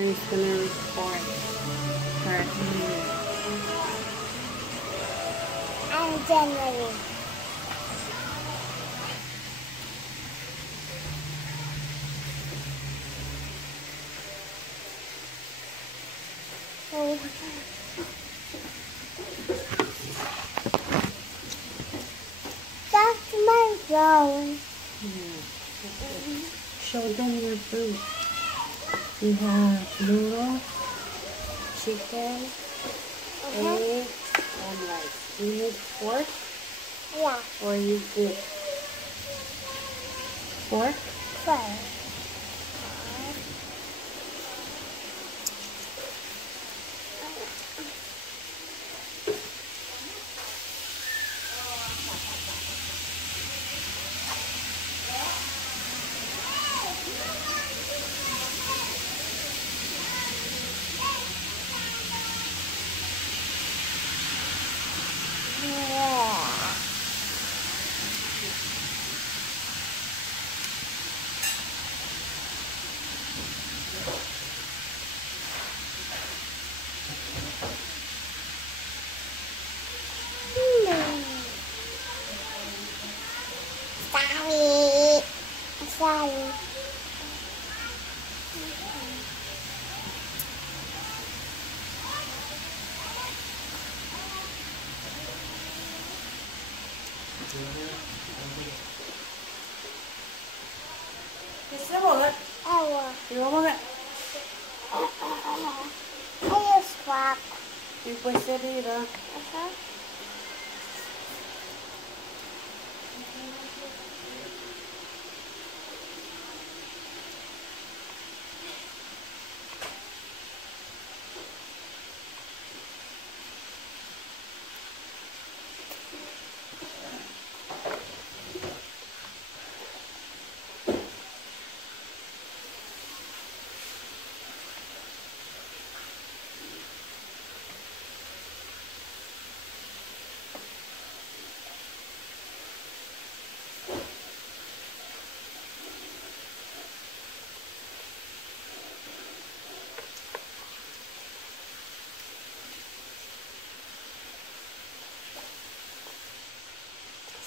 He's gonna report her. I'm January. Oh. That's my phone. Show them your food. We have noodles, chicken, eggs, and rice. You need fork? Yeah. Or you good? Fork? Phone. Yeah. Sorry. Sorry. Gusto mo ba? Ewa. Di ba mga? I use rock. Di ba siya dito?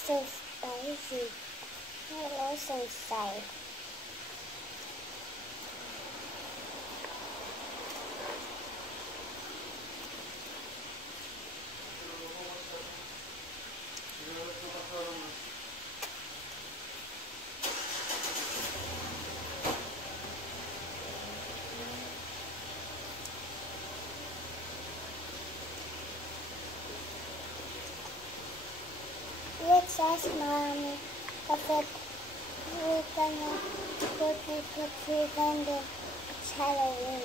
So spicy. I also inside. Let's ask Mommy if we're gonna put it on the Halloween.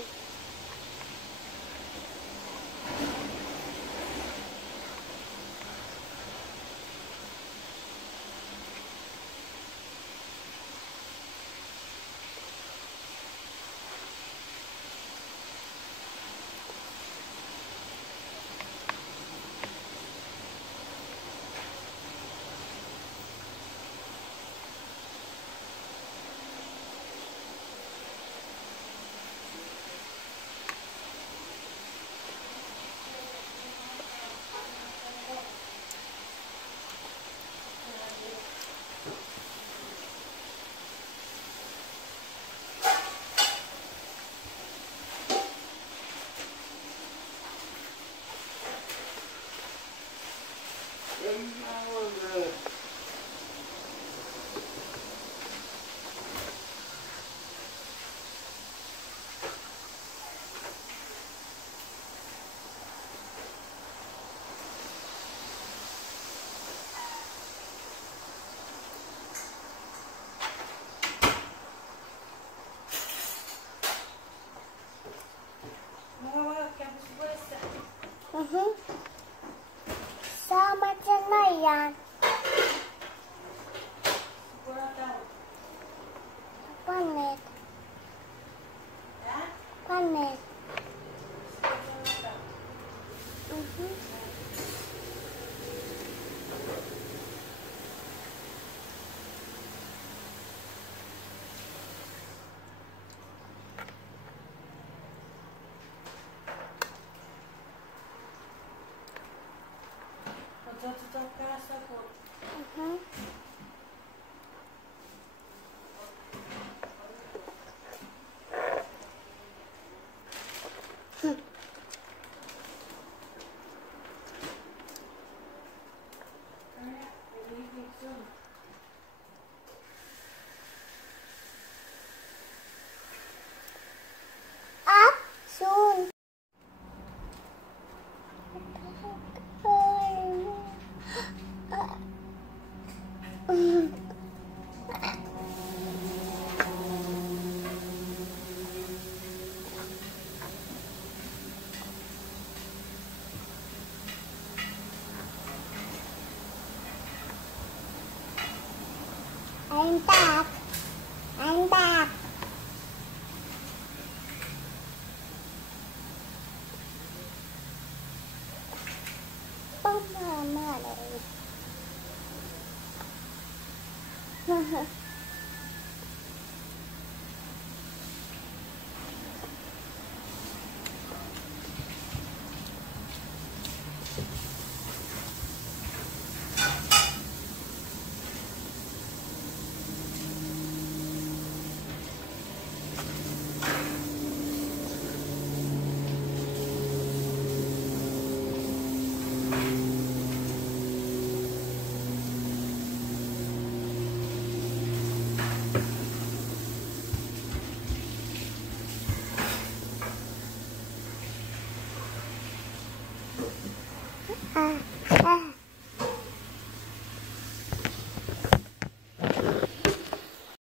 Sama dyan na yan. Panit. Panit. tua casa, pô. Uhum. Up soon. I'm back. I'm back. Bông mà này.